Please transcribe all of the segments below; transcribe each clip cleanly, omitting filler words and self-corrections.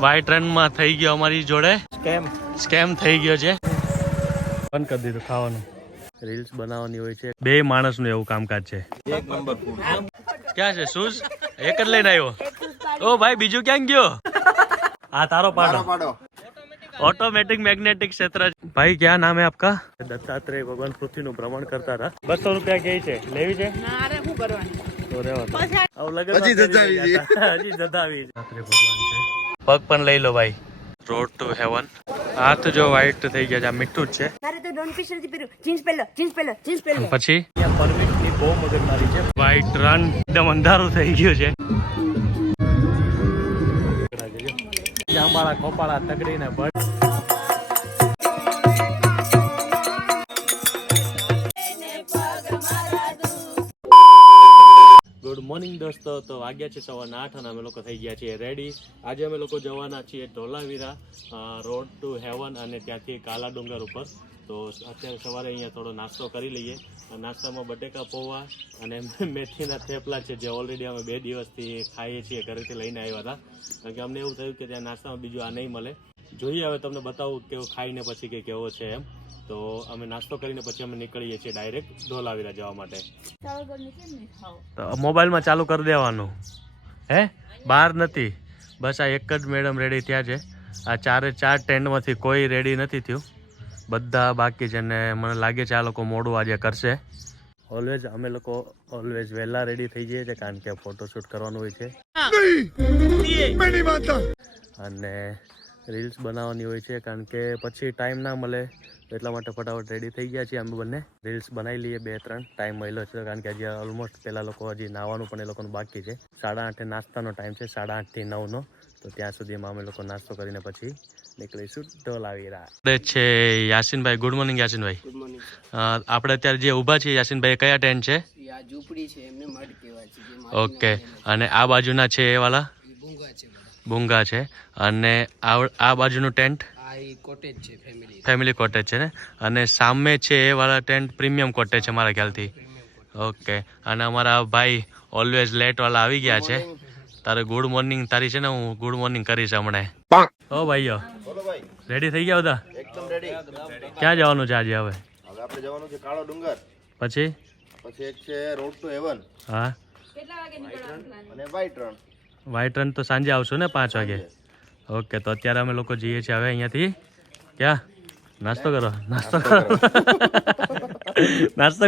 Y ટ્રેનમાં થઈ ગયો અમારી જોડે સ્કેમ થઈ ગયો છે. બંધ કરી દીધું ખાવાનું. રીલ્સ બનાવવાની હોય છે, 2 માણસનું એવું કામકાજ છે. એક નંબર ક્યાં છે શૂઝ? એક જ લઈને આવ્યો. ઓ ભાઈ બીજું ક્યાં ગયો? આ તારો પાડો. ऑटोमेटिक मैग्नेटिक क्षेत्र. भाई क्या नाम है आपका? दत्तात्रेय भगवान पृथ्वी નું ભ્રમણ કરતા હતા. 200 રૂપિયા કે છે લેવી છે? ના રે હું કરવાની તો રેવા. હવે લગન હજી જતાવી છે. દત્તાત્રેય ભગવાન છે. પગ પણ લઈ લો ભાઈ. Road to heaven. હાથ જો વ્હાઈટ થઈ ગયા છે. આ મીઠું જ છે. મારે તો ડોન ફિશ નથી પહેર્યું. જીન્સ પહેલો. પછી અહીંયા પરમિટ ની બહુ મગજમારી છે. વ્હાઈટ રન એકદમ અંધારું થઈ ગયું છે. જાંબાળા ખોપાળા તગડી ને બળ. ગુડ મોર્નિંગ દોસ્તો. તો વાગ્યા છે 8:15 અને અમે લોકો થઈ ગયા છીએ રેડી. આજે અમે લોકો જવાના છીએ ધોલાવીરા રોડ ટુ હેવન અને ત્યાંથી કાલા ડુંગર ઉપર. તો અત્યારે સવારે અહીંયા થોડો નાસ્તો કરી લઈએ. નાસ્તામાં બટેકા પૌવા અને મેથીના થેપલા છે, જે ઓલરેડી અમે 2 દિવસથી ખાઈએ છીએ, ઘરેથી લઈને આવ્યા હતા. કારણ કે અમને એવું થયું કે ત્યાં નાસ્તામાં બીજું આ નહીં મળે. જોઈએ હવે તમને બતાવું કેવું ખાઈને પછી કે કેવો છે એમ. તો અમે નાસ્તો કરીને પછી અમે નીકળીએ છીએ ડાયરેક્ટ ધોલાવીરા જવા માટે. તો મોબાઈલમાં ચાલુ કરી દેવાનું હે, બહાર નથી. બસ આ એક જ મેડમ રેડી થયા છે. આ 4 ટેન્ટમાંથી કોઈ રેડી નથી થયું, બધા બાકી છે. ને મને લાગે છે આ લોકો મોડું આજે કરશે. અમે લોકો ઓલવેઝ વહેલા રેડી થઈ જઈએ છીએ, કારણ કે ફોટોશૂટ કરવાનું હોય છે અને રીલ્સ બનાવવાની હોય છે, કારણ કે પછી ટાઈમ ના મળે. એટલા માટે ફટાફટ રેડી થઈ ગયા છીએ અમે બંને. રીલ્સ બનાવી લઈએ 2-3 ટાઈમ મળ્યો છે, કારણ કે હજી ઓલમોસ્ટ પેલા લોકો હજી નાવાનું પણ એ લોકોનું બાકી છે. 8:30 નાસ્તાનો ટાઈમ છે, 8:30 થી 9નો. તો ત્યાં સુધીમાં અમે લોકો નાસ્તો કરીને પછી નીકળીશું ધોલાવીરા. છે Yasinbhai. Good morning Yasinbhai. Good morning. આપણે અત્યારે જે ઊભા છીએ યાસીનભાઈ, કયા ટેન્ટ છે? આ ઝૂંપડી છે, એમને મઢ કહેવાય છે. ઓકે. અને આ બાજુના છે એ વાલા ભૂંગા છે. અને આ બાજુનું ટેન્ટ કોટેજ છે, ફેમિલી કોટેજ છે ને. અને સામે છે એ વાળા ટેન્ટ પ્રીમિયમ કોટેજ છે મારા ખ્યાલથી. ઓકે. અને અમારા ભાઈ ઓલવેઝ લેટ વાળા આવી ગયા છે. તારે ગુડ મોર્નિંગ તારી છે ને, હું ગુડ મોર્નિંગ કરીશ હમણાં. ઓ ભાઈઓ રેડી થઈ ગયા બધા? એકદમ રેડી. ક્યાં જવાનું છે આજે? હવે આપણે જવાનું છે કાળો ડુંગર. પછી એક છે રોડ ટુ હેવન. હા. કેટલા વાગે નીકળવાનું અને વાઈટ રન તો સાંજે આવશું ને 5 વાગે. ઓકે. તો અત્યારે અમે લોકો જઈએ છીએ હવે અહીંયાથી ક્યાં નાસ્તો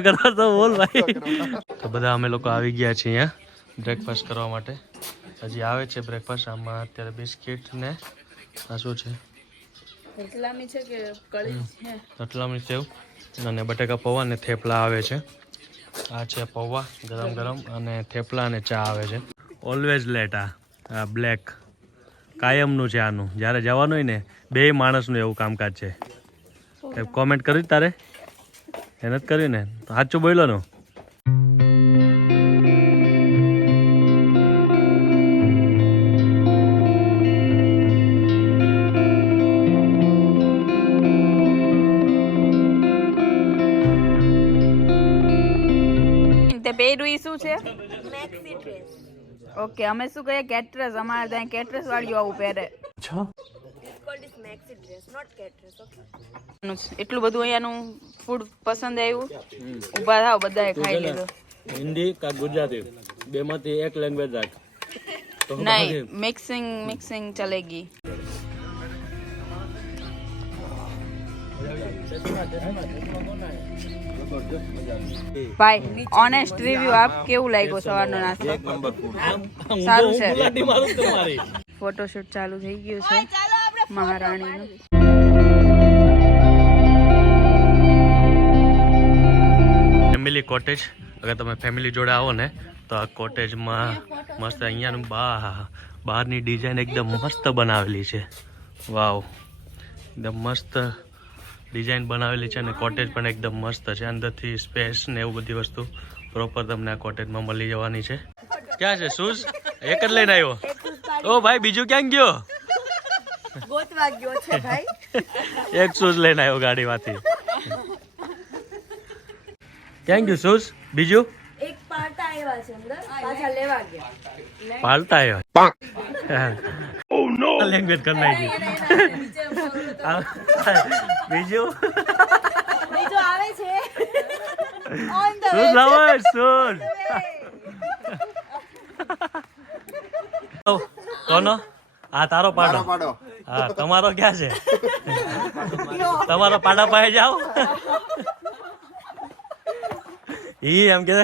કરો તો બોલ ભાઈ. તો બધા અમે લોકો આવી ગયા છીએ અહીંયા બ્રેકફાસ્ટ કરવા માટે. હજી આવે છે બ્રેકફાસ્ટ. આમાં અત્યારે બિસ્કિટ ને આ શું છે? રતલામી સેવ અને બટેકા પૌવા અને થેપલા આવે છે. આ છે પૌવા ગરમ અને થેપલા અને ચા આવે છે. Always late. આ બ્લેક કાયમનું છે આનું. જ્યારે જવાનું હોય ને 2 માણસનું એવું કામકાજ છે. કોમેન્ટ કરી તારે? એ નથી કર્યું ને તો સાચું બોલો ને. શું છે? Maxi dress. ઓકે. અમે શું કહીએ કેટરસ. અમારે ત્યાં કેટરસ વાળીઓ આવું પહેરે. એટલું બધું અહીંયાનું ફૂડ પસંદ આવ્યું? ઉભા થાવ, બધાએ ખાઈ લીધું. હિન્દી કા ગુજરાતી બેમાંથી એક લેંગ્વેજ રાખ. નહીં, મિક્સિંગ ચલેગી. ભાઈ ઓનેસ્ટ રિવ્યુ આપ, કેવું લાગ્યો સવારનો નાસ્તો? સારું છે. ફોટોશૂટ ચાલુ થઈ ગયું છે મહારાણીનું. Family cottage. અગર તમે ફેમિલી જોડે આવો ને તો આ કોટેજમાં મસ્ત અહીંયાનું બહારની ડિઝાઇન એકદમ મસ્ત બનાવેલી છે. વાવ, એકદમ મસ્ત ડિઝાઇન બનાવેલી છે. અને કોટેજ પણ એકદમ મસ્ત છે. અંદરથી સ્પેસ ને એવું બધી વસ્તુ પ્રોપર તમને આ કોટેજમાં મળી જવાની છે. ક્યાં છે શૂઝ? એક જ લઈને આવ્યો. ઓ ભાઈ બીજું ક્યાં ગયો? ગોતવા ગયો છે ભાઈ. એક શૂઝ લઈને આવ્યો ગાડીમાંથી. ક્યાં ગયું શૂઝ? બીજું એક પાલતા આવ્યા છે અંદર, પાછા લેવા ગયા. પાલતા આવ્યા. લેંગ્વેજ કરી નાખી. બીજું આવે છે શું લાવો શું કોનો આ તારો પાડો હા તમારો ક્યાં છે તમારો પાડા પાસે જાઓ ઈ એમ કે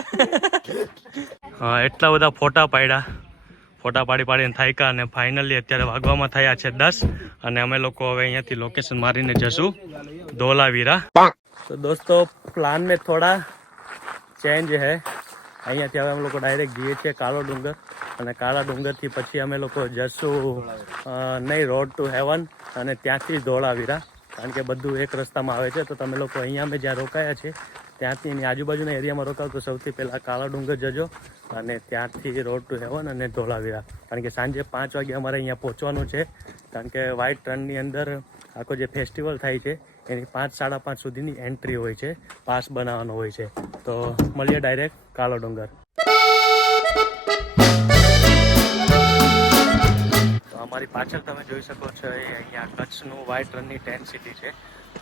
હા એટલા બધા ફોટા પાડીને થાક્યા અને ફાઇનલી અત્યારે વાગવામાં થયા છે 10 અને અમે લોકો હવે અહીંયાથી લોકેશન મારીને જશું ધોલાવીરા. તો દોસ્તો પ્લાન में થોડા ચેન્જ है. અહીંયાથી હવે અમે લોકો ડાયરેક્ટ જઈએ છીએ કાળો ડુંગર અને કાળા ડુંગરથી પછી અમે લોકો જશું નહીં રોડ ટુ હેવન અને ત્યાંથી ધોળાવીરા કારણ કે બધું એક રસ્તામાં આવે છે. તો તમે લોકો અહીંયા અમે જ્યાં રોકાયા છે ત્યાંથી એની આજુબાજુના એરિયામાં રોકાવ તો સૌથી પહેલાં કાળા ડુંગર જજો અને ત્યાંથી રોડ ટુ હેવન અને ધોળાવીરા કારણ કે સાંજે 5 વાગે અમારે અહીંયા પહોંચવાનું છે કારણ કે વ્હાઇટ રનની અંદર આખો જે ફેસ્ટિવલ થાય છે એની 5-5:30 સુધીની એન્ટ્રી હોય છે, પાસ બનાવવાનો હોય છે. તો મળીએ ડાયરેક્ટ કાળો ડુંગર. તો અમારી પાછળ તમે જોઈ શકો છો એ અહીંયા કચ્છનું વ્હાઇટ રનની ટેન્ટ સિટી છે.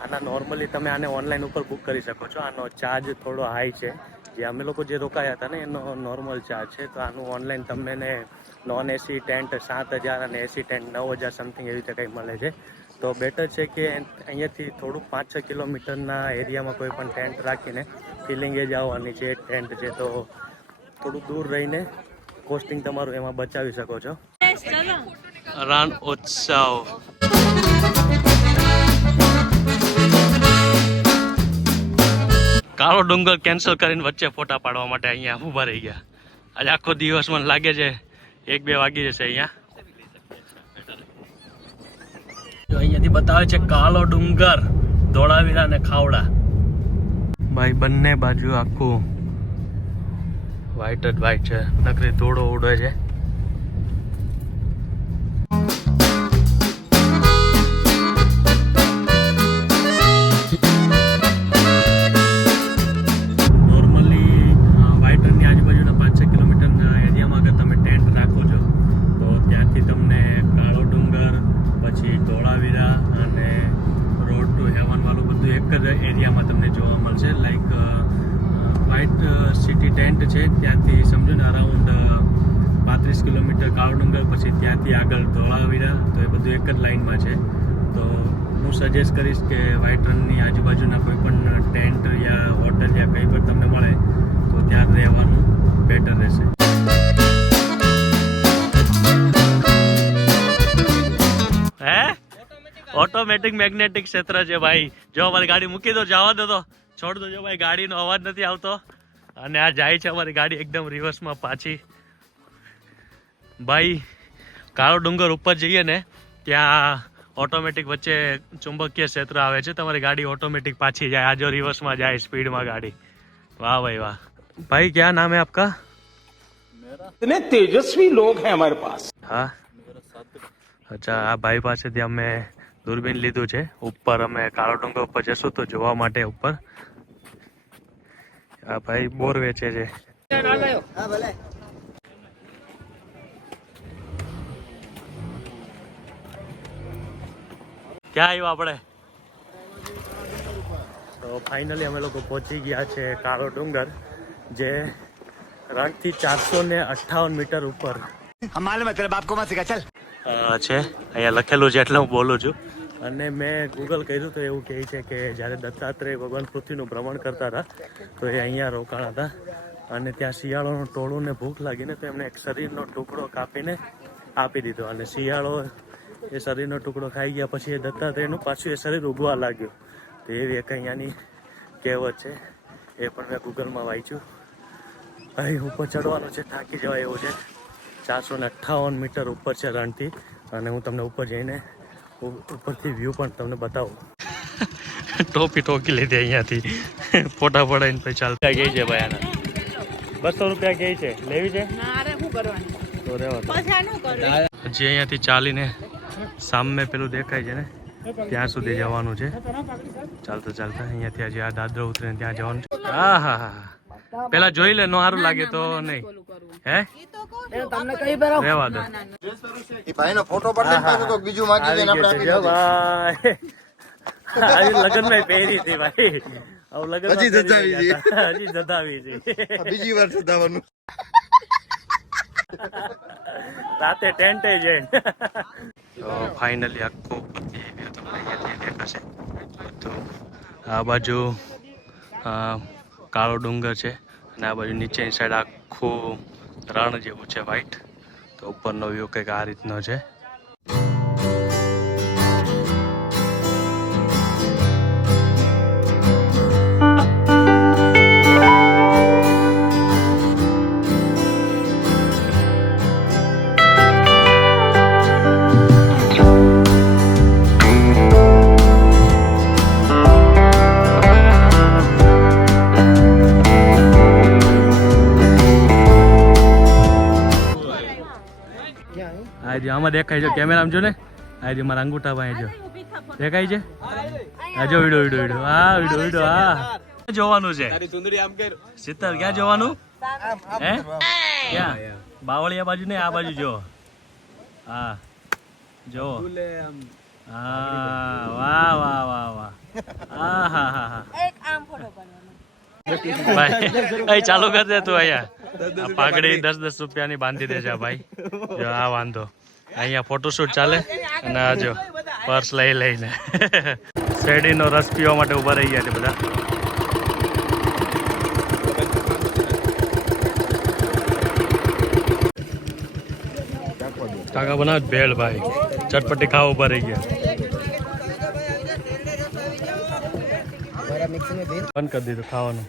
આના નોર્મલી તમે આને ઓનલાઈન ઉપર બુક કરી શકો છો. આનો ચાર્જ થોડો હાઈ છે. જે અમે લોકો જે રોકાયા હતા ને એનો નોર્મલ ચાર્જ છે. તો આનું ઓનલાઈન તમને ને નોન એસી ટેન્ટ 7,000 અને એસી ટેન્ટ 9,000 સમથિંગ એવી રીતે કંઈ મળે છે. તો બેટર છે કે અહીંયાથી થોડુંક 5-6 કિલોમીટરના એરિયામાં કોઈ પણ ટેન્ટ રાખીને ફિલિંગ એ જ આવવાની છે. ટેન્ટ છે તો થોડું દૂર રહીને કોસ્ટિંગ તમારું એમાં બચાવી શકો છો. રણ ઉત્સવ કાળો ડુંગર કેન્સલ કરીને વચ્ચે ફોટા પાડવા માટે અહીંયા ઊભા રહી ગયા. આજે આખો દિવસ મને લાગે છે 1-2 વાગી જશે અહીંયા. અહીંયાથી બતાવે છે કાળો ડુંગર, ધોળાવીરા અને ખાવડા. ભાઈ બંને બાજુ આખું વ્હાઈટ જ વ્હાઈટ છે, નકરી ધૂળો ઉડે છે. નોર્મલી વ્હાઈટ રનની આજુબાજુના 5-6 કિલોમીટરના એરિયામાં અગર તમે ટેન્ટ રાખો છો તો ત્યાંથી તમને કાળો ડુંગર પછી ધોળાવીરા અને રોડ ટુ હેવન વાળું બધું એક જ એરિયામાં તમને જોવા મળશે. લાઈક વ્હાઇટ સિટી ટેન્ટ છે ત્યાંથી સમજો ને અરાઉન્ડ 35 કિલોમીટર કાળો ડુંગર પછી ત્યાંથી આગળ ધોળાવીરા. તો એ બધું એક જ લાઇનમાં છે. તો હું સજેસ્ટ કરીશ કે વ્હાઇટ રનની આજુબાજુના કોઈ પણ ટેન્ટ યા હોટલ યા કંઈ પણ તમને મળે તો ત્યાં રહેવાનું બેટર રહેશે. ઓટોમેટિક મેગ્નેટિક ક્ષેત્ર છે ભાઈ. જો અમારી ગાડી મૂકી દો, જવા દો, તો છોડ દો. જો ભાઈ ગાડીનો અવાજ નથી આવતો અને આ જાય છે અમારી ગાડી એકદમ રિવર્સમાં પાછી. ભાઈ કાળો ડુંગર ઉપર જઈએ ને ત્યાં ઓટોમેટિક વચ્ચે ચુંબકીય ક્ષેત્ર આવે છે. તમારી ગાડી ઓટોમેટિક પાછી જાય. આ જો રિવર્સમાં જાય સ્પીડમાં ગાડી. વાહ ભાઈ વાહ. ભાઈ ક્યાં નામ है आपका? इतने तेजस्वी लोग हैं हमारे पास. હા અચ્છા. આ ભાઈ પાસેથી અમે દૂરબીન લીધું છે. ઉપર અમે કાળો ડુંગર ઉપર જશું તો જોવા માટે ઉપર. આ ભાઈ બોર વેચે છે. ક્યાં આવ્યા આપણે? તો ફાઇનલી અમે લોકો પહોંચી ગયા છે કાળો ડુંગર, જે રણથી 458 મીટર ઉપર છે. અહીંયા લખેલું છે એટલે હું બોલું છું. અને મેં ગૂગલ કર્યું તો એવું કહે છે કે જ્યારે દત્તાત્રેય ભગવાન પૃથ્વીનું ભ્રમણ કરતા હતા તો એ અહીંયા રોકાણ હતા અને ત્યાં શિયાળોનું ટોળુંને ભૂખ લાગીને તો એમણે એક શરીરનો ટુકડો કાપીને આપી દીધો અને શિયાળો એ શરીરનો ટુકડો ખાઈ ગયા પછી એ દત્તાત્રેયનું પાછું એ શરીર ઉગવા લાગ્યું. તો એવી એક અહીંયાની કહેવત છે. એ પણ મેં ગૂગલમાં વાંચ્યું. અહીં ઉપર ચડવાનું છે, થાકી જવાય એવું છે. 458 મીટર ઉપર છે રણથી અને હું તમને ઉપર જઈને ઉપરથી વ્યૂ પણ તમને બતાવું. ટોપી ટોકી લીધી અહીંયાથી ફોટા પડાવીને પછી ચાલતા ગઈ છે ભાઈ. આના 200 રૂપિયા ગઈ છે. લેવી છે તો રહેવા દો. હજી અહીંયાથી ચાલીને સામે પેલું દેખાય છે ને ત્યાં સુધી જવાનું છે. ચાલતા ચાલતા અહીંયાથી હજી આ દાદરો ઉતરીને ત્યાં જવાનું છે. હા હા હા પેલા જોઈ લે, નો સારું લાગે તો નહીં. હે તમને કઈ બરો રેવા દો એ ભાઈનો ફોટો પાડીને પાછો તો બીજું માંગી દે ને આપણે આપી દઈએ. ભાઈ આવી લગન માં પહેરી હતી ભાઈ હવે લગન હજી જતાવી છે. હજી જતાવી છે આ બીજી વાર સદાવાનું. રાતે ટેન્ટે જઈને તો ફાઇનલી આખું પતી ગયું તમને અહીંયાથી દેખાશે તો આ બાજુ કાળો ડુંગર છે અને આ બાજુ નીચેની સાઈડ આખું રણ જેવું છે વ્હાઈટ તો ઉપરનો વ્યૂ કંઈક આ રીતનો છે આજે આમાં દેખાય છે કેમેરામાં જો ને આજે મારા અંગૂઠા ભાઈ જો દેખાય છે આ જો વિડિયો વિડિયો વિડિયો આ વિડિયો વિડિયો આ જોવાનું છે તારી સુંદરી આમ કર શીતલ ક્યાં જોવાનું હે ક્યાં બાવળિયા બાજુ ને આ બાજુ જો હા જો હા વાહ વાહ વાહ વાહ હા હા હા હા એક આમ ફોટો પાડવાનો ભાઈ ચાલુ કર દે તું અહીંયા આ પાઘડી 10-10 રૂપિયાની બાંધી દેજા ભાઈ જો આ વાંધો અહીંયા ફોટોશૂટ ચાલે અને આ જો પર્સ લઈ લઈને શેરડીનો રસ પીવા માટે ઉભા રહી ગયા છે બધા કાકા બનાવ ભેળ ભાઈ ચટપટી ખાવા ઉભા રહી ગયા બંધ કરી દીધું ખાવાનું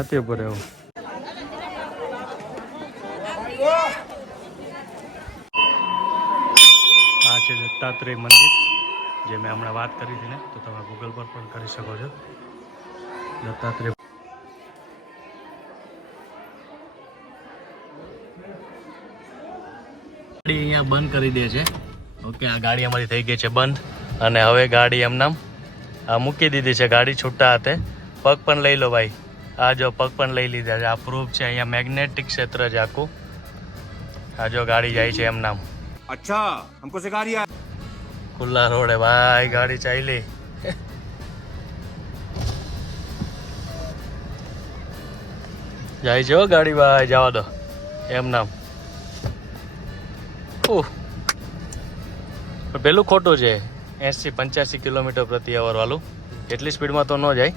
નથી ઉપર એવું આ છે દત્તાત્રેય મંદિર જે મેં હમણાં વાત કરી હતી ને તો તમે ગૂગલ પર પણ કરી શકો છો દત્તાત્રેય ગાડી અહીંયા બંધ કરી દે છે ઓકે આ ગાડી અમારી થઈ ગઈ છે બંધ અને હવે ગાડી એમનામ આ મૂકી દીધી છે ગાડી છૂટા હાથે પગ પણ લઈ લો ભાઈ આ જો પગ પણ લઈ લીધા છે આ પ્રૂફ છે અહીંયા મેગ્નેટિક ક્ષેત્ર છે આખું આ જો ગાડી જાય છે એમનામ अच्छा हमको सिखा रिया ખુલ્લા રોડે ભાઈ ગાડી ચાલી જાય છે હો ગાડી ભાઈ જવા દો એમનામ પેલું ખોટું છે 80-85 કિલોમીટર પ્રતિ અવર વાળું એટલી સ્પીડમાં તો ન જાય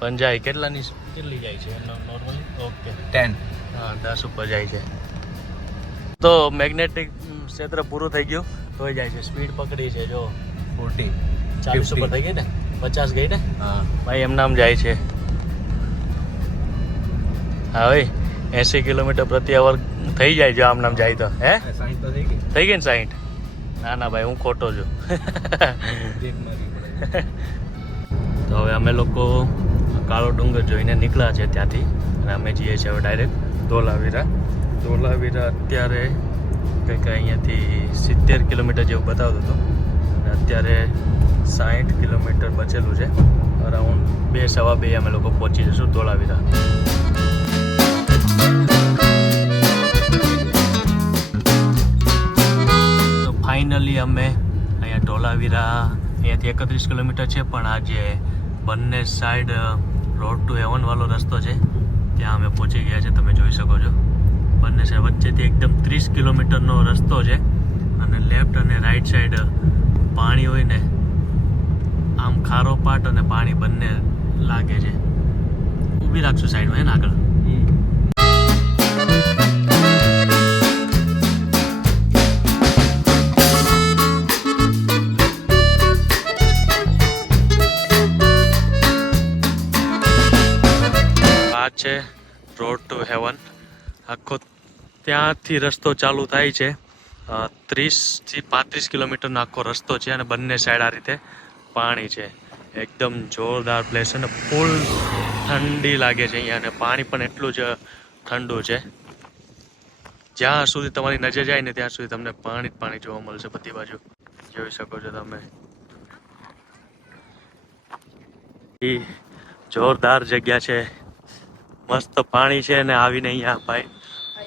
પણ જાય કેટલી જાય છે નોર્મલી ઓકે 10 હા 10 ઉપર જાય છે તો મેગ્નેટિક ક્ષેત્ર પૂરું થઈ ગયું તોય જાય છે સ્પીડ પકડી છે જો 40 40 ઉપર થઈ ગઈ ને 50 ગઈ ને હા ભાઈ એમ નામ જાય છે હા ભાઈ 80 કિલોમીટર પ્રતિ અવર થઈ જાય જો આમ નામ જાય તો હે 60 તો થઈ ગઈ થઈ ગઈ ને 60 ના ના ભાઈ હું ખોટો છું તો હવે અમે લોકો કાળો ડુંગર જોઈને નીકળ્યા છે ત્યાંથી અને અમે જઈએ છીએ હવે ડાયરેક્ટ ધોલાવીરા અત્યારે કંઈક અહીંયાથી 70 કિલોમીટર જેવું બતાવતું હતું અને અત્યારે 60 કિલોમીટર બચેલું છે અરાઉન્ડ 2-2:15 અમે લોકો પહોંચી જઈશું ધોલાવીરા તો ફાઇનલી અમે અહીંયા ધોલાવીરા અહીંયાથી 31 કિલોમીટર છે પણ આજે બંને સાઈડ રોડ ટુ હેવન વાળો રસ્તો છે ત્યાં અમે પહોંચી ગયા છે તમે જોઈ શકો છો બંને સાઈડ વચ્ચેથી એકદમ 30 કિલોમીટરનો રસ્તો છે અને લેફ્ટ અને રાઈટ સાઈડ પાણી હોય ને આમ ખારો પાટ અને પાણી બંને લાગે છે ઊભી રાખશું સાઈડમાં એને આગળ આ છે રોડ ટુ હેવન આખો ત્યાંથી રસ્તો ચાલુ થાય છે 30-35 કિલોમીટરનો આખો રસ્તો છે અને બંને સાઈડ આ રીતે પાણી છે એકદમ જોરદાર પ્લેસ છે અને ફૂલ ઠંડી લાગે છે અહીંયા અને પાણી પણ એટલું જ ઠંડુ છે જ્યાં સુધી તમારી નજર જાય ને ત્યાં સુધી તમને પાણી જ પાણી જોવા મળશે બધી બાજુ જોઈ શકો છો તમે જોરદાર જગ્યા છે, મસ્ત પાણી છે ને આવીને અહીંયા ભાઈ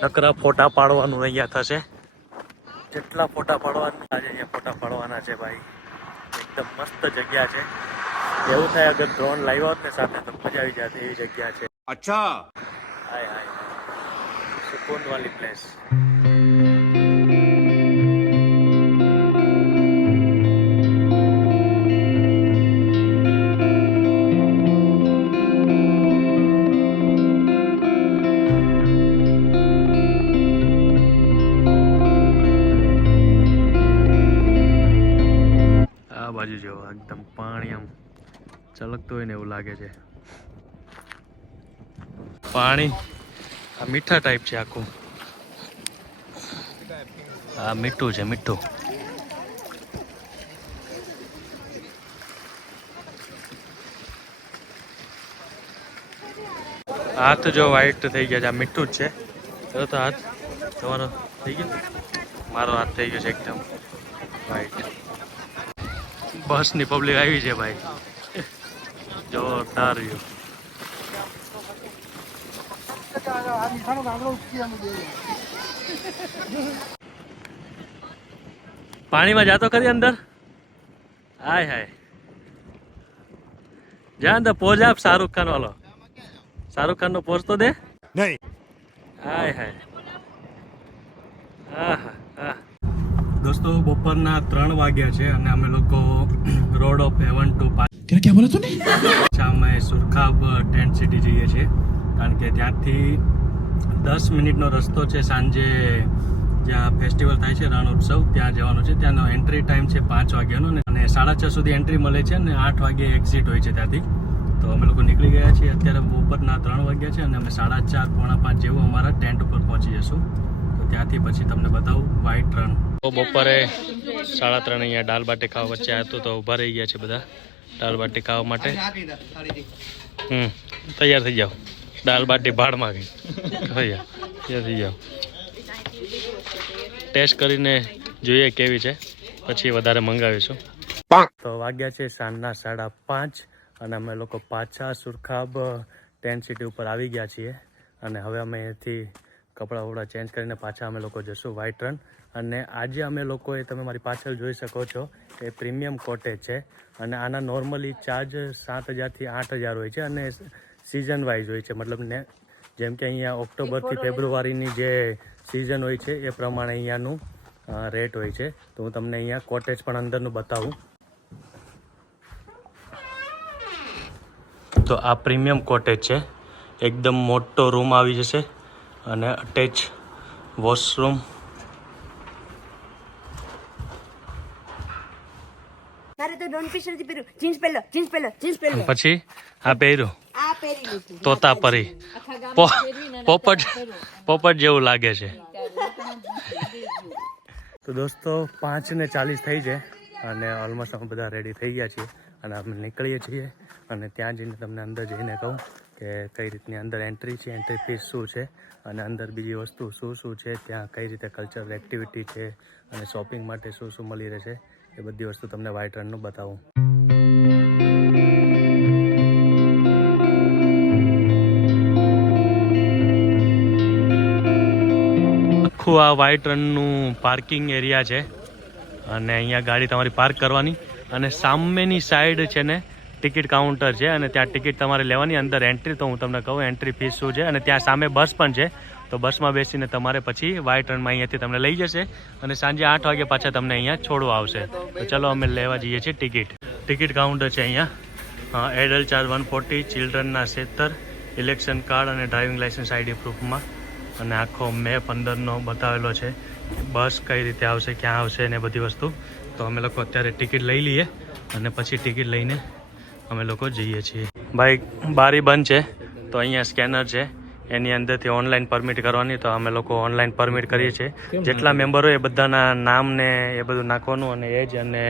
નકરા ફોટા પાડવાનું અહીંયા થશે. જેટલા ફોટા પાડવાના આજે અહીંયા ફોટા પાડવાના છે ભાઈ. એકદમ મસ્ત જગ્યા છે. એવું થાય અગર ડ્રોન લાવ્યો હોત ને સાથે તો મજા આવી જાય એવી જગ્યા છે. अच्छा હાય હાય સુકૂન વાલી પ્લેસ. આ બાજુ જો એકદમ પાણી આમ ચલકતું હોય ને એવું લાગે છે. પાણી આ મીઠા ટાઈપ છે આખું. આ મીઠું છે, મીઠું. હાથ જો વ્હાઈટ થઈ ગયા છે, આ મીઠું જ છે. જો તો હાથ તમારો થઈ ગયો, મારો હાથ થઈ ગયો છે એકદમ વ્હાઈટ. બસની પબ્લિક આવી છે ભાઈ, જોરદાર રહ્યું. પાણીમાં જાતો ખરી અંદર? હાય હાય જા અંદર પોઝ આપ. શાહરુખ ખાન વાળો, શાહરુખ ખાન નો પોઝ તો દે. નહીં. હાય હાય. હા દોસ્તો બપોરના 3 વાગ્યા છે અને અમે લોકો રોડ ઓફ હેવન ટુ क्या बोला तूने? અમે સુરખાબ ટેન્ટ સિટી જઈએ છીએ કારણ કે ત્યાંથી 10 મિનિટનો રસ્તો છે. સાંજે જ્યાં ફેસ્ટિવલ થાય છે રણોત્સવ ત્યાં જવાનું છે. ત્યાંનો એન્ટ્રી ટાઈમ છે 5 વાગ્યાનો અને 6:30 સુધી એન્ટ્રી મળે છે અને 8 વાગે એક્ઝિટ હોય છે ત્યાંથી. તો અમે લોકો નીકળી ગયા છીએ. અત્યારે બપોરના 3 વાગ્યા છે અને અમે 4:30 પોણા 5 જેવું અમારા ટેન્ટ ઉપર પહોંચી જશું. તો ત્યાંથી પછી તમને બતાવું વ્હાઈટ રણ. તો બપોરે 3:30 અહીંયા દાલ બાટી ખાવા વચ્ચે આવ્યું તો ઊભા રહી ગયા છે બધા દાલ બાટી ખાવા માટે. તૈયાર થઈ જાઓ. દાલ બાટી ભાડમાં ગઈ તૈયાર થઈ જાઓ. ટેસ્ટ કરીને જોઈએ કેવી છે, પછી વધારે મંગાવીશું. તો વાગ્યા છે સાંજના 5:30 અને અમે લોકો પાછા સુરખાબ ટેન્ટ સિટી ઉપર આવી ગયા છીએ અને હવે અમે અહીંથી કપડાં વપડા ચેન્જ કરીને પાછા અમે લોકો જશું વ્હાઈટ રન. અને આજે અમે લોકોએ, તમે મારી પાછળ જોઈ શકો છો, એ પ્રીમિયમ કોટેજ છે અને આના નોર્મલી ચાર્જ 7,000 થી 8,000 હોય છે અને સિઝન વાઇઝ હોય છે. મતલબ ને જેમ કે અહીંયા ઓક્ટોબરથી ફેબ્રુઆરીની જે સિઝન હોય છે એ પ્રમાણે અહીંયાનું રેટ હોય છે. તો હું તમને અહીંયા કોટેજ પણ અંદરનું બતાવું. તો આ પ્રીમિયમ કોટેજ છે. એકદમ મોટો રૂમ આવી જશે અને અટેચ વોશરૂમ. પછી આ પહેર્યું તોતા પરી પોપટ જેવું લાગે છે. તો દોસ્તો 5:40 થઈ છે અને ઓલમોસ્ટ અમે બધા રેડી થઈ ગયા છીએ અને અમે નીકળીએ છીએ. અને ત્યાં જઈને તમને અંદર જઈને કહું કે કઈ રીતની અંદર એન્ટ્રી છે, એન્ટ્રી ફીસ શું છે અને અંદર બીજી વસ્તુ શું છે, ત્યાં કઈ રીતે કલ્ચરલ એક્ટિવિટી છે અને શોપિંગ માટે શું મળી રહેશે એ બધી વસ્તુ તમને વ્હાઈટ રનનું બતાવું. આખું આ વ્હાઈટ રનનું પાર્કિંગ એરિયા છે અને અહીંયા ગાડી તમારી પાર્ક કરવાની અને સામેની સાઈડ છે ને ટિકિટ કાઉન્ટર છે અને ત્યાં ટિકિટ તમારે લેવાની. અંદર એન્ટ્રી તો હું તમને કહું એન્ટ્રી ફીસ શું છે અને ત્યાં સામે બસ પણ છે. તો બસમાં બેસીને તમારે પછી વ્હાઈટ રનમાં અહીંયાથી તમને લઈ જશે અને સાંજે 8 વાગે પાછા તમને અહીંયા છોડવા આવશે. તો ચલો અમે લેવા જઈએ છીએ ટિકિટ કાઉન્ટર છે અહીંયા. એડલ્ટ ચાર્જ 140, ચિલ્ડ્રનના 70, ઇલેક્શન કાર્ડ અને ડ્રાઇવિંગ લાઇસન્સ આઈડી પ્રૂફમાં અને આખો મેપ અંદરનો બતાવેલો છે. બસ કઈ રીતે આવશે, ક્યાં આવશે ને બધી વસ્તુ. તો અમે લોકો અત્યારે ટિકિટ લઈ લઈએ અને પછી ટિકિટ લઈને અમે લોકો જઈએ છીએ. ભાઈ બારી બંધ છે તો અહીંયા સ્કેનર છે, એની અંદરથી ઓનલાઈન પરમિટ કરવાની. તો અમે લોકો ઓનલાઈન પરમિટ કરીએ છીએ. જેટલા મેમ્બર હોય એ બધાના નામ ને એ બધું નાખવાનું અને એજ અને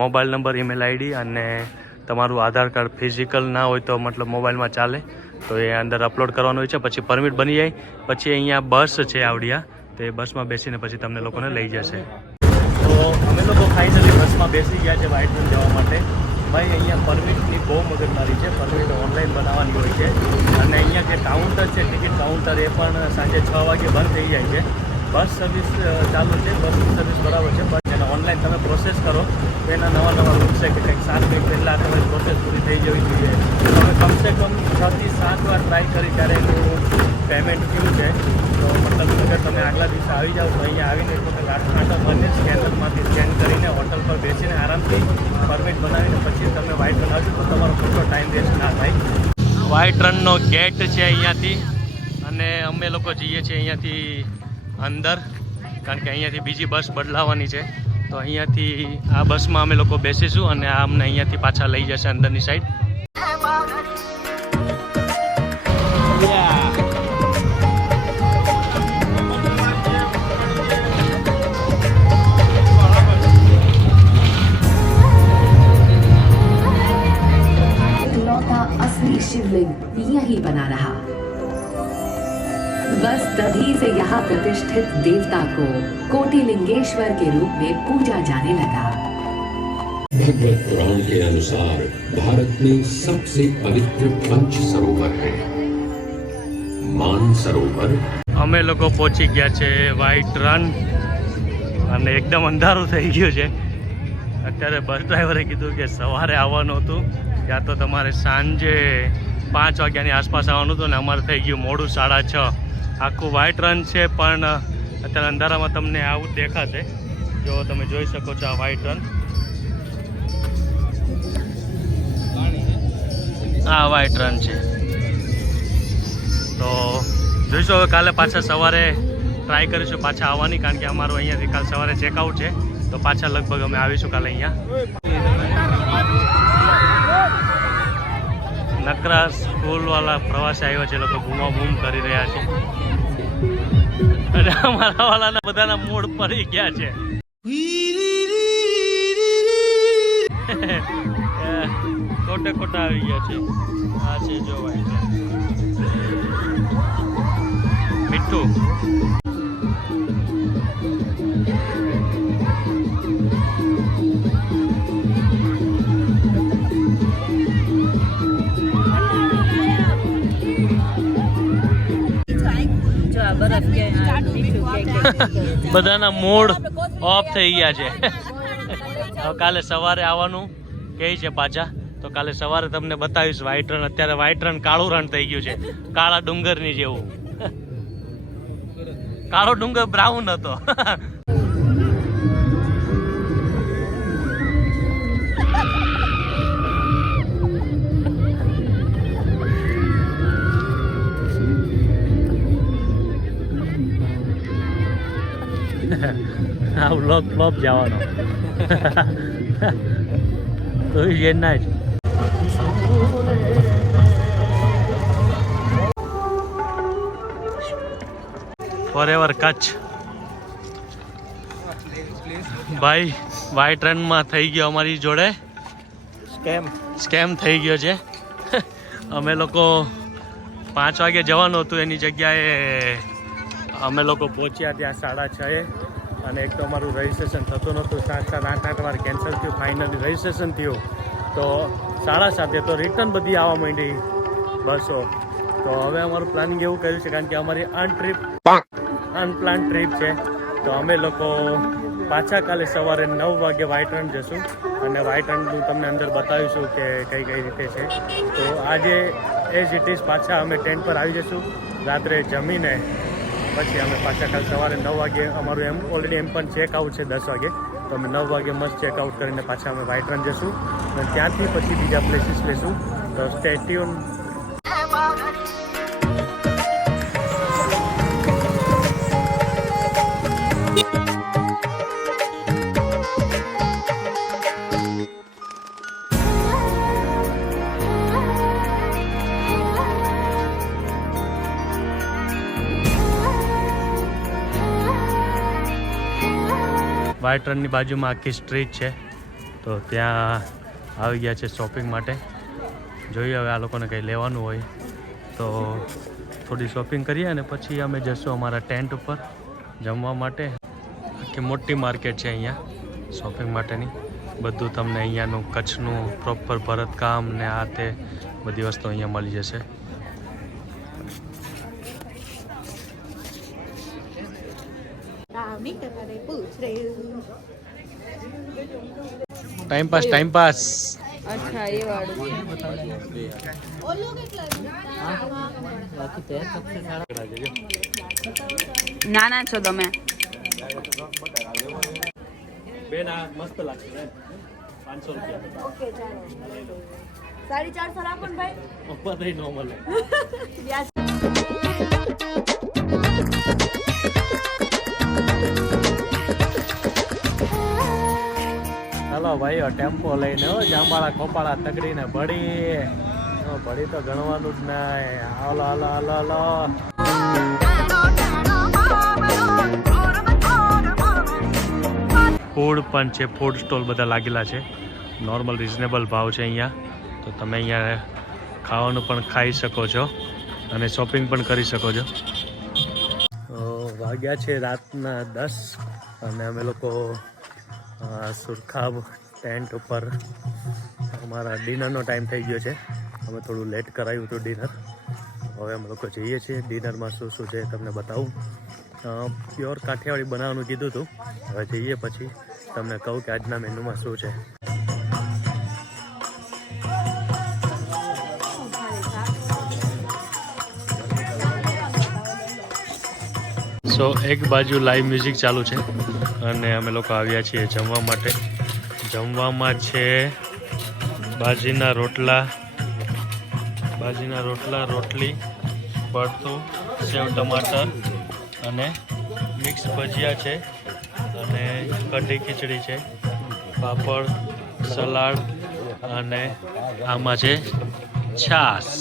મોબાઈલ નંબર, ઈમેલ આઈડી અને તમારું આધાર કાર્ડ ફિઝિકલ ના હોય તો મતલબ મોબાઈલમાં ચાલે તો એ અંદર અપલોડ કરવાનું હોય છે. પછી પરમિટ બની જાય પછી અહીંયા બસ છે આવડિયા, તો એ બસમાં બેસીને પછી તમને લોકોને લઈ જશે. તો અમે લોકો ફાઇનલી બસમાં બેસી ગયા છે વ્હાઈટ રન જવા માટે ભાઈ અહીંયા પરમિટની બહુ મગજમારી છે. પરમિટ ઓનલાઈન બનાવવાની હોય છે અને અહીંયા જે કાઉન્ટર છે ટિકિટ કાઉન્ટર એ પણ સાંજે 6 વાગે બંધ થઈ જાય છે. બસ સર્વિસ ચાલુ છે, બસની સર્વિસ બરાબર છે, બટ એને ઓનલાઈન તમે પ્રોસેસ કરો તો એના નવા રૂલ્સ છે કે કંઈક 7 મિનિટ પહેલાં તમારી પ્રોસેસ પૂરી થઈ જવી જોઈએ. તમે કમસે કમ 6 થી 7 વાર ટ્રાય કરી ત્યારે એનું પેમેન્ટ થયું છે. તો મતલબ અગર તમે આગલા દિવસે આવી જાઓ તો અહીંયા આવીને ટોટલ 8 બંને સ્કેનરમાંથી સ્કેન કરીને હોટલ પર બેસીને આરામથી પરમિટ બનાવીને પછી તમે વ્હાઇટ રન આવશો તો તમારો ખોટો ટાઈમ વેસ્ટ ના થાય. વ્હાઇટ રનનો ગેટ છે અહીંયાથી અને અમે લોકો જઈએ છીએ અહીંયાથી અંદર, કારણ કે અહીંયાથી બીજી બસ બદલાવાની છે. તો અહીંયાથી આ બસમાં અમે લોકો બેસીશું અને આ અમને અહીંયાથી પાછા લઈ જશે અંદરની સાઈડ. असली शिवलिंग यही बना रहा. बस तभी से यहाँ प्रतिष्ठित देवता को कोटिलिंगेश्वर के रूप में पूजा जाने लगा. भगवत पुराण के अनुसार भारत में सबसे पवित्र पंच सरोवर है मानसरोवर. અમે લોકો પહોંચી ગયા છે વ્હાઇટ રન અને એકદમ અંધારું થઈ ગયું છે. અત્યારે બસ ડ્રાઈવરે કીધું કે સવારે આવવાનું હતું, યા તો તમારે સાંજે 5 વાગ્યાની આસપાસ આવવાનું હતું ને અમારે થઈ ગયું મોડું 6:30. આખું વ્હાઇટ રન છે પણ અત્યારે અંધારામાં તમને આવું દેખાશે. જો તમે જોઈ શકો છો આ વ્હાઇટ રન, આ વ્હાઇટ રન છે. તો જોઈશું હવે કાલે પાછા સવારે ટ્રાય કરીશું પાછા આવવાની, કારણ કે અમારું અહીંયાથી કાલ સવારે ચેકઆઉટ છે. તો પાછા લગભગ અમે આવીશું કાલે અહીંયા. નકરા સ્કૂલવાળા પ્રવાસે આવ્યા છે, લોકો બૂમા બૂમ કરી રહ્યા છે અને અમારા વાળાના બધાના મૂડ પડી ગયા છે. ખોટે ખોટા આવી ગયા છે. આ છે જો ભાઈ મીઠું. બધાના મૂડ ઓફ થઈ ગયા છે. હવે કાલે સવારે આવવાનું કહે છે પાછા, તો કાલે સવારે તમને બતાવીશ વ્હાઇટ રન. અત્યારે વ્હાઇટ રન કાળું રણ થઈ ગયું છે, કાળા ડુંગરની જેવું. કાળો ડુંગર બ્રાઉન હતો. આ વ્લોગ ફ્લોપ જવાનો તો એ ના જ. ફોરએવર કચ્છ ભાઈ વ્હાઇટ રનમાં થઈ ગયો અમારી જોડે સ્કેમ થઈ ગયો છે. અમે લોકો 5 વાગે જવાનું હતું, એની જગ્યાએ અમે લોકો પહોંચ્યા ત્યાં 6:30 અને એક તો અમારું રજિસ્ટ્રેશન થતું નહોતું. 7-7, 8-8 વાર કેન્સલ થયું. ફાઇનલી રજિસ્ટ્રેશન થયું તો 7:30 તો રિટર્ન બધી આવવા માંડી બસો. તો હવે અમારું પ્લાનિંગ એવું કર્યું છે, કારણ કે અમારી અનપ્લાન ટ્રીપ છે. તો અમે લોકો પાછા કાલે સવારે 9 વાગે વ્હાઇટ રન જશું અને વ્હાઇટ રનનું તમને અંદર બતાવીશું કે કઈ કઈ રીતે છે. તો આજે એઝ ઇટ ઇઝ પાછા અમે ટેન્ટ પર આવી જશું. રાત્રે જમીને પછી અમે પાછા કાલ સવારે 9 વાગે, અમારું એમ ઓલરેડી એમ પણ ચેકઆઉટ છે 10 વાગે, તો અમે 9 વાગે મસ્ત ચેકઆઉટ કરીને પાછા અમે વ્હાઇટ રન જશું અને ત્યાંથી પછી બીજા પ્લેસીસ લેશું. તો સ્ટે ટ્યુન. વ્હાઇટ રનની બાજુમાં આખી સ્ટ્રીટ છે, તો ત્યાં આવી ગયા છે શોપિંગ માટે. જોઈએ હવે આ લોકોને કંઈ લેવાનું હોય તો થોડી શોપિંગ કરીએ અને પછી અમે જઈશું અમારા ટેન્ટ ઉપર જમવા માટે. આખી મોટી માર્કેટ છે અહીંયા શોપિંગ માટેની. બધું તમને અહીંયાનું કચ્છનું પ્રોપર ભરતકામ ને આ તે બધી વસ્તુ અહીંયા મળી જશે. Time pass. અચ્છા એ વાળું. નાના છો તમે. બેન આ મસ્ત લાગશે. 500 રૂપિયા. ઓકે ચાલો. 450 રાખો ને ભાઈ. બધાય નો મળે. હાલો ભાઈઓ ટેમ્પો લઈને જાંબાળા ખોપાળા તગડીને ભળી તો ગણવાનું જ નહીં. હાલો હાલો હાલો હાલો. ફૂડ પણ છે, ફૂડ સ્ટોલ બધા લાગેલા છે. નોર્મલ રિઝનેબલ ભાવ છે અહીંયા, તો તમે અહીંયા ખાવાનું પણ ખાઈ શકો છો અને શોપિંગ પણ કરી શકો છો. વાગ્યા છે રાતના 10 અને અમે લોકો સુરખાબ ટેન્ટ ઉપર અમારા ડિનરનો ટાઈમ થઈ ગયો છે. અમે થોડું લેટ કરાવ્યું હતું ડિનર. હવે અમે લોકો જઈએ છીએ. ડિનરમાં શું શું છે તમને બતાવું. પ્યોર કાઠિયાવાડી બનાવવાનું કીધું હતું. હવે જઈએ પછી તમને કહું કે આજના મેન્યુમાં શું છે. સો એક બાજુ લાઈવ મ્યુઝિક ચાલુ છે અને અમે લોકો આવ્યા છીએ જમવા માટે. જમવામાં છે બાજીના રોટલા, રોટલી, ભરતું, સેવ ટમાટર અને મિક્સ ભજીયા છે અને કઢી ખીચડી છે, પાપડ, સલાડ અને આમાં છે છાશ.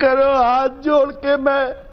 करो हाथ जोड़ के मैं